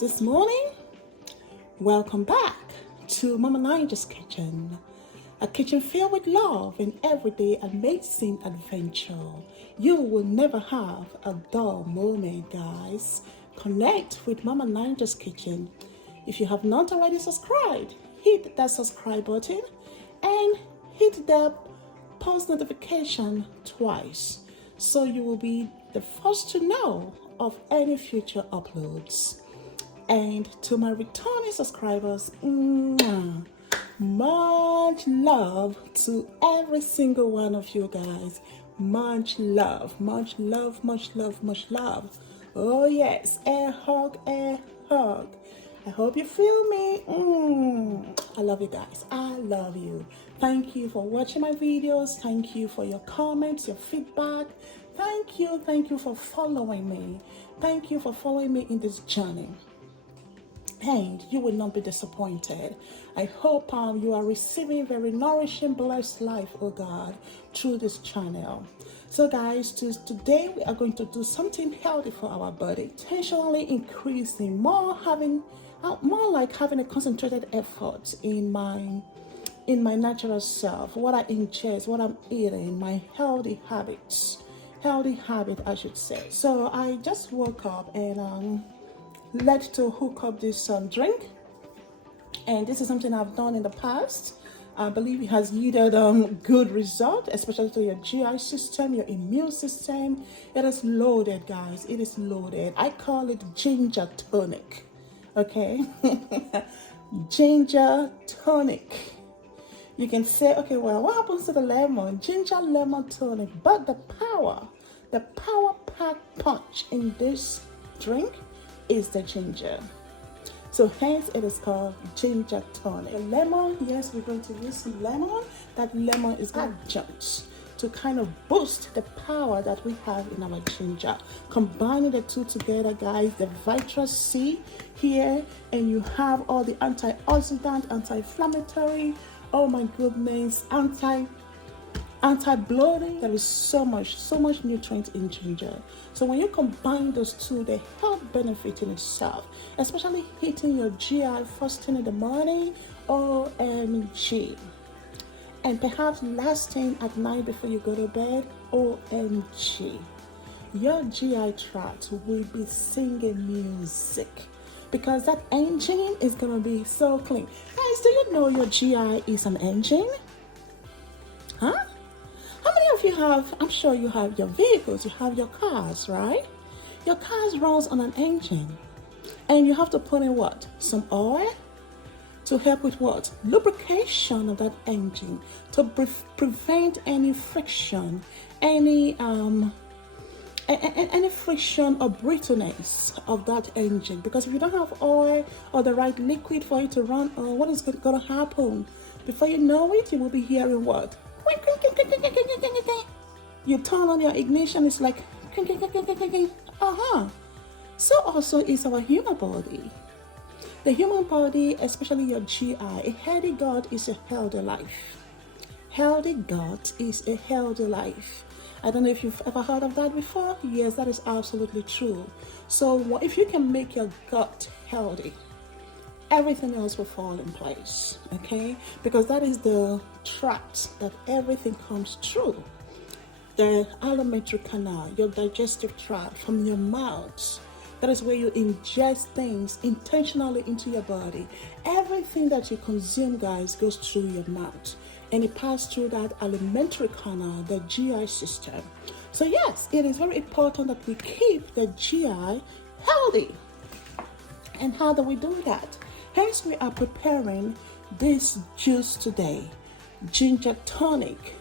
this morning. Welcome back to Mama Ninja's kitchen, a kitchen filled with love and everyday amazing adventure. You will never have a dull moment, guys. Connect with Mama Ninja's kitchen. If you have not already subscribed, hit that subscribe button and hit the post notification twice so you will be the first to know of any future uploads. And to my returning subscribers, much love to every single one of you guys. Much love, much love, much love, much love. Oh yes, a hug, a hug. I hope you feel me. I love you guys. I love you. Thank you for watching my videos. Thank you for your comments, your feedback. Thank you for following me. Thank you for following me in this journey. And you will not be disappointed. I hope you are receiving very nourishing, blessed life, oh God, through this channel. So guys, today we are going to do something healthy for our body, intentionally increasing, more like having a concentrated effort in my natural self, what I ingest, what I'm eating, my healthy habit, I should say. So I just woke up and led to hook up this drink, and this is something I've done in the past. I believe it has yielded good result, especially to your GI system, your immune system. It is loaded, guys. It is loaded. I call it ginger tonic. Okay. Ginger tonic. You can say, okay, well, what happens to the lemon? Ginger lemon tonic. But the power packed punch in this drink is the ginger. So hence it is called ginger tonic. The lemon, yes, we're going to use some lemon. That lemon is adjunct to kind of boost the power that we have in our ginger. Combining the two together, guys, the vitamin C here, and you have all the antioxidant, anti-inflammatory, oh my goodness, anti-bloating. There is so much nutrient in ginger. So when you combine those two, the health benefit in itself, especially hitting your GI first thing in the morning, OMG. And perhaps last thing at night before you go to bed, OMG. Your GI tract will be singing music because that engine is gonna be so clean. Guys, do you know your GI is an engine? Huh? How many of you have, I'm sure you have your vehicles, you have your cars, right? Your cars runs on an engine. And you have to put in what? Some oil to help with what? Lubrication of that engine, to prevent any friction, any friction or brittleness of that engine. Because if you don't have oil or the right liquid for it to run on, what is going to happen? Before you know it, you will be hearing what? You turn on your ignition, it's like So also is our human body. The human body, especially your GI, a healthy gut is a healthy life. Healthy gut is a healthy life. I don't know if you've ever heard of that before. Yes, that is absolutely true. So if you can make your gut healthy, everything else will fall in place, okay? Because that is the tract that everything comes through. The alimentary canal, your digestive tract from your mouth. That is where you ingest things intentionally into your body. Everything that you consume, guys, goes through your mouth. And it passes through that alimentary canal, the GI system. So yes, it is very important that we keep the GI healthy. And how do we do that? Hence, we are preparing this juice today, ginger tonic,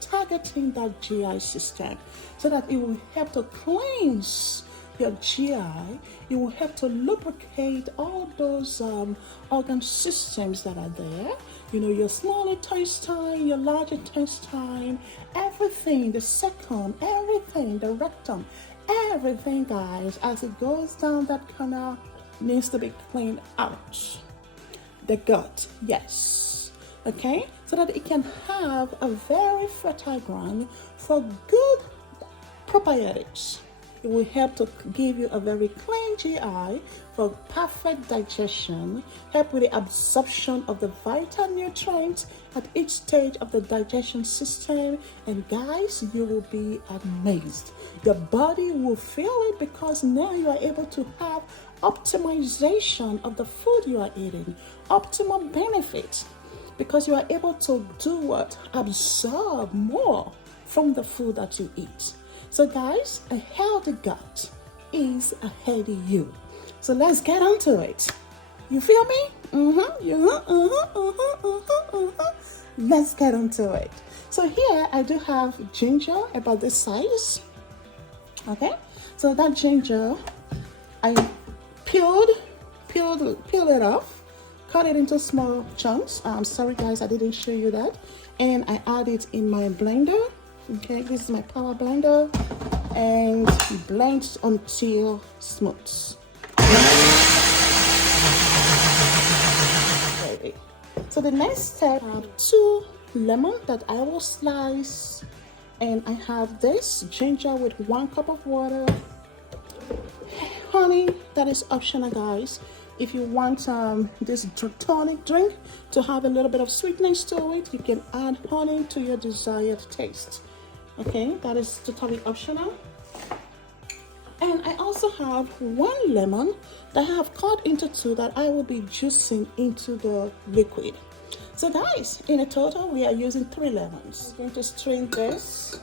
targeting that GI system so that it will help to cleanse your GI. It will help to lubricate all those organ systems that are there. You know, your small intestine, your large intestine, everything, the second, everything, the rectum, everything, guys, as it goes down that canal, needs to be cleaned out. The gut, yes, okay, so that it can have a very fertile ground for good probiotics. It will help to give you a very clean GI for perfect digestion, help with the absorption of the vital nutrients at each stage of the digestion system. And guys, you will be amazed. Your body will feel it because now you are able to have optimization of the food you are eating, optimum benefits, because you are able to do what? Absorb more from the food that you eat. So guys, a healthy gut is a healthy you. So let's get onto it. You feel me? Let's get onto it. So here I do have ginger about this size. Okay, so that ginger, I peeled it off, cut it into small chunks. I'm sorry guys, I didn't show you that. And I add it in my blender. Okay, this is my power blender, and blend until smooth. Okay. So the next step, I have 2 lemons that I will slice, and I have this ginger with 1 cup of water. Honey, that is optional guys. If you want this tonic drink to have a little bit of sweetness to it, you can add honey to your desired taste. Okay, that is totally optional. And I also have 1 lemon that I have cut into 2 that I will be juicing into the liquid. So guys, in a total, we are using 3 lemons. I'm going to strain this.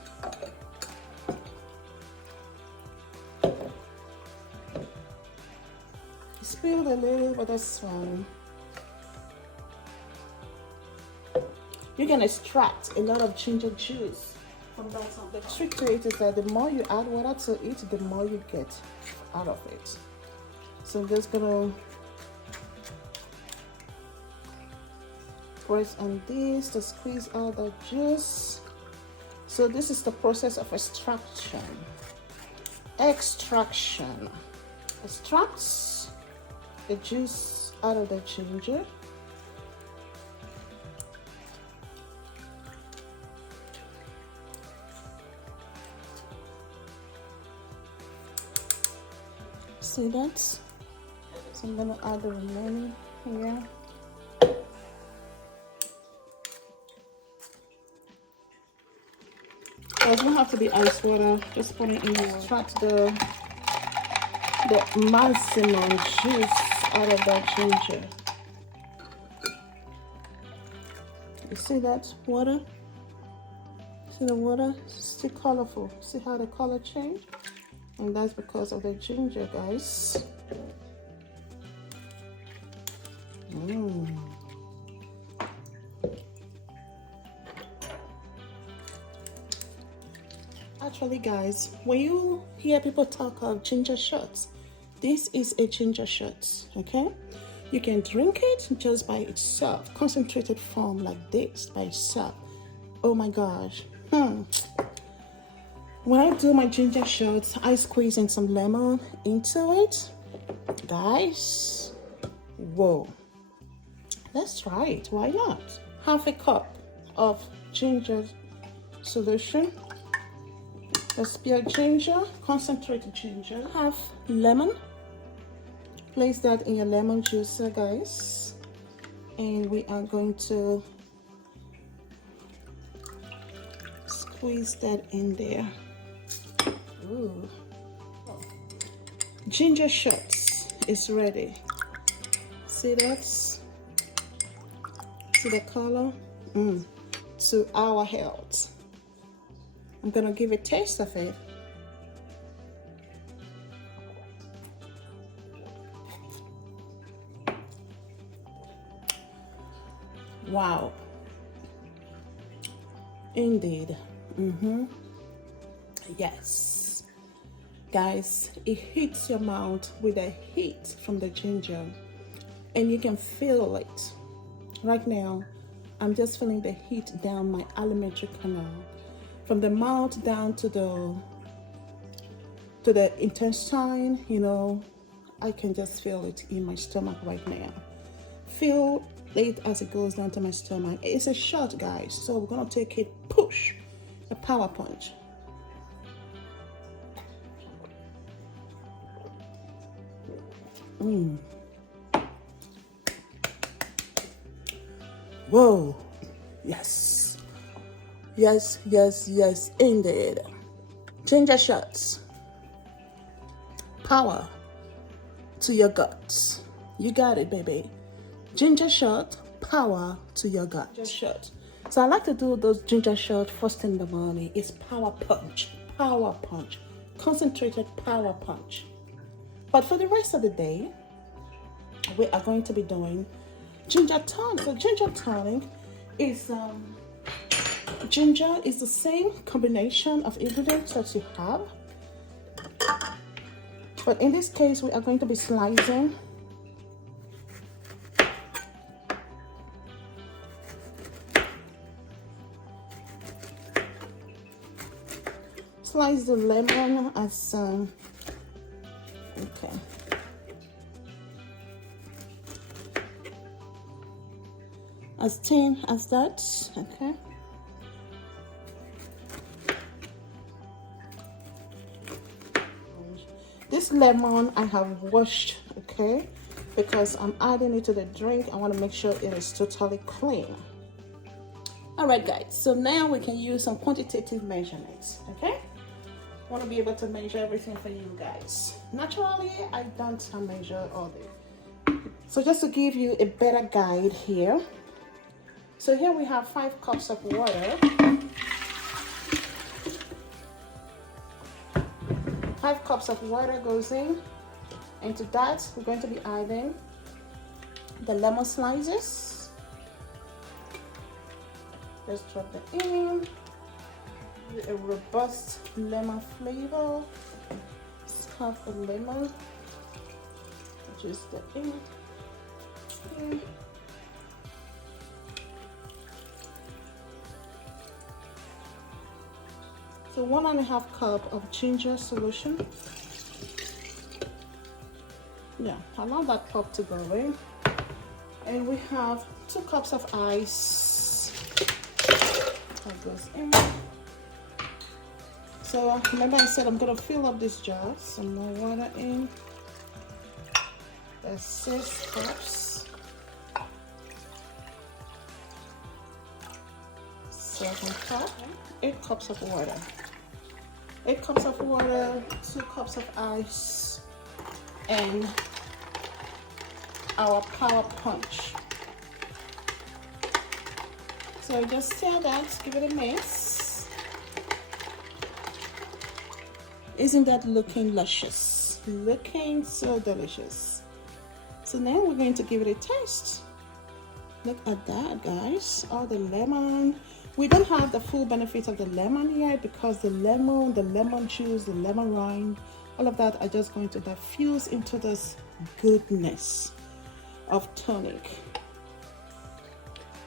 Spilled a little, but that's fine. You can extract a lot of ginger juice from that. The trick to it is that the more you add water to it, the more you get out of it. So I'm just gonna press on this to squeeze out the juice. So this is the process of extraction. Extracts the juice out of the ginger. See that? So I'm gonna add the remaining here. It doesn't have to be ice water, just put it in here. Extract the maximum juice out of that ginger. You see that water? See the water? It's still colorful. See how the color changed? And that's because of the ginger, guys. Actually, guys, when you hear people talk of ginger shots, this is a ginger shot, okay? You can drink it just by itself, concentrated form like this by itself. Oh my gosh. When I do my ginger shots, I squeeze in some lemon into it. Guys, whoa. Let's try it, why not? Half a cup of ginger solution. Let's pure ginger, concentrated ginger. Half lemon. Place that in your lemon juicer, guys. And we are going to squeeze that in there. Ooh. Ginger shots is ready. See that? See the color? To our health. I'm gonna give a taste of it. Wow. Indeed. Yes. Guys, it hits your mouth with a heat from the ginger, and you can feel it. Right now, I'm just feeling the heat down my alimentary canal. From the mouth down to the intestine, you know, I can just feel it in my stomach right now. Feel it as it goes down to my stomach. It's a shot, guys, so we're gonna take it, push, a power punch. Whoa. Yes. Yes, yes, yes, indeed. Ginger shots. Power to your guts. You got it, baby. Ginger shot, power to your gut. Ginger shot. So I like to do those ginger shots first thing in the morning. It's power punch, concentrated power punch. But for the rest of the day, we are going to be doing ginger tonic. So ginger tonic is ginger is the same combination of ingredients that you have, but in this case we are going to be slicing the lemon as okay, as thin as that. Okay, this lemon I have washed, okay, because I'm adding it to the drink. I want to make sure it is totally clean. All right, guys, so now we can use some quantitative measurements. Okay, I want to be able to measure everything for you guys. Naturally, I don't measure all this, so just to give you a better guide here. So here we have 5 cups of water. 5 cups of water goes in. Into that, we're going to be adding the lemon slices. Let's drop that in. A robust lemon flavor. Half a lemon. Just the in. Okay. So 1.5 cup of ginger solution. Yeah, allow that pop to go in. And we have 2 cups of ice. That goes in. So remember I said I'm gonna fill up this jar. Some more water in. That's 6 cups. 7 cups. 8 cups of water. 8 cups of water, 2 cups of ice, and our power punch. So just stir that, give it a mix. Isn't that looking luscious? Looking so delicious. So now we're going to give it a taste. Look at that, guys. All the lemon. We don't have the full benefits of the lemon yet because the lemon juice, the lemon rind, all of that are just going to diffuse into this goodness of tonic.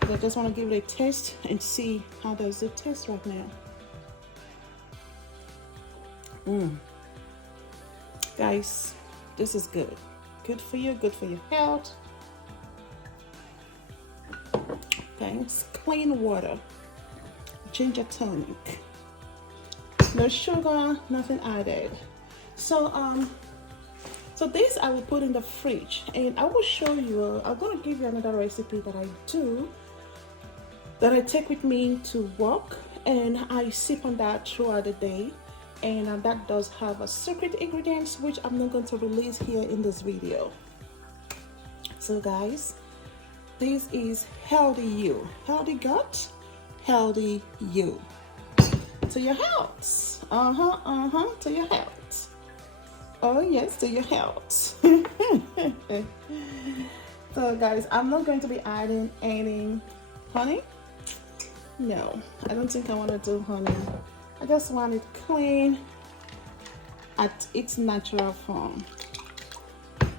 I just want to give it a taste and see how does it taste right now. Guys, this is good. Good for you, good for your health. Okay, it's clean water. Ginger tonic, no sugar, nothing added. So this I will put in the fridge, and I will show you. I'm going to give you another recipe that I do, that I take with me to work, and I sip on that throughout the day. And that does have a secret ingredients which I'm not going to release here in this video. So guys, this is healthy you, healthy gut, healthy you. To your health. To your health. Oh yes, to your health. So guys, I'm not going to be adding any honey. No, I don't think I want to do honey. I just want it clean at its natural form.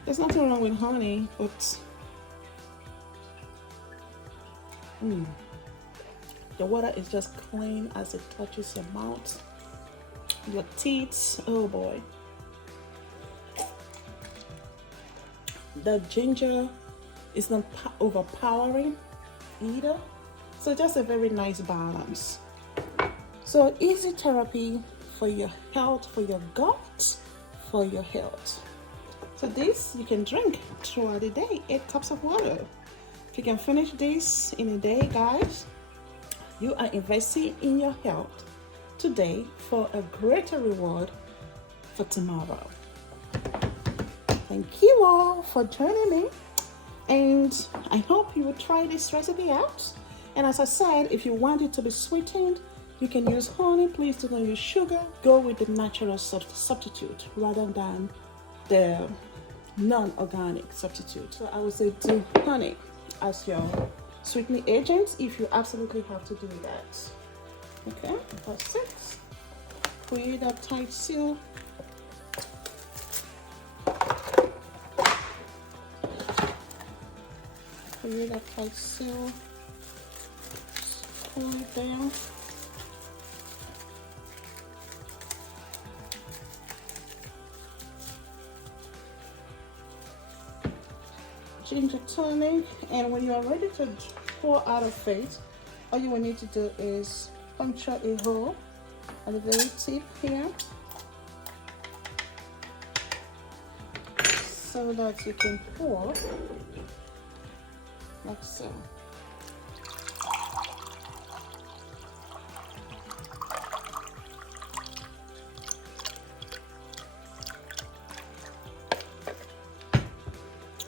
There's nothing wrong with honey, but the water is just clean as it touches your mouth, your teeth. Oh boy. The ginger is not overpowering either. So just a very nice balance. So easy therapy for your health, for your gut, for your health. So this you can drink throughout the day, 8 cups of water. If you can finish this in a day, guys, you are investing in your health today for a greater reward for tomorrow. Thank you all for joining me, and I hope you will try this recipe out. And as I said, if you want it to be sweetened, you can use honey. Please do not use sugar. Go with the natural substitute rather than the non-organic substitute. So I would say do honey as your sweetening agent if you absolutely have to do that. Okay, that's it. Create a tight seal. Create a tight seal. Pull it down. Ginger tonic, and when you are ready to pour out of it, all you will need to do is puncture a hole at the very tip here so that you can pour like so.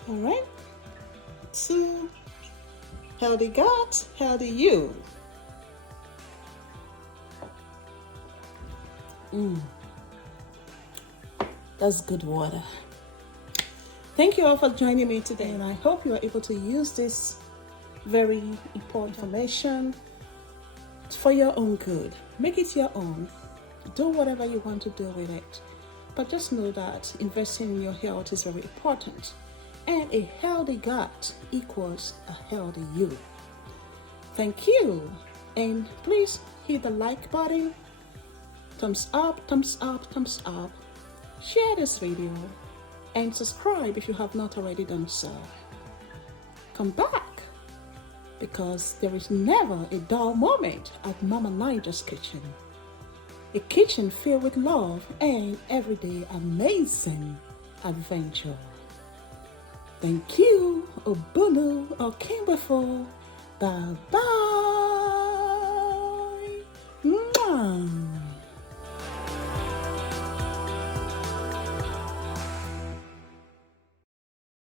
All right. So, healthy gut, healthy you. That's good water. Thank you all for joining me today, and I hope you are able to use this very important information for your own good. Make it your own. Do whatever you want to do with it. But just know that investing in your health is very important. And a healthy gut equals a healthy you. Thank you. And please hit the like button. Thumbs up, thumbs up, thumbs up. Share this video. And subscribe if you have not already done so. Come back, because there is never a dull moment at Mama Niger's kitchen. A kitchen filled with love and everyday amazing adventure. Thank you, Obunu, Okimberful. Bye-bye. Mwah.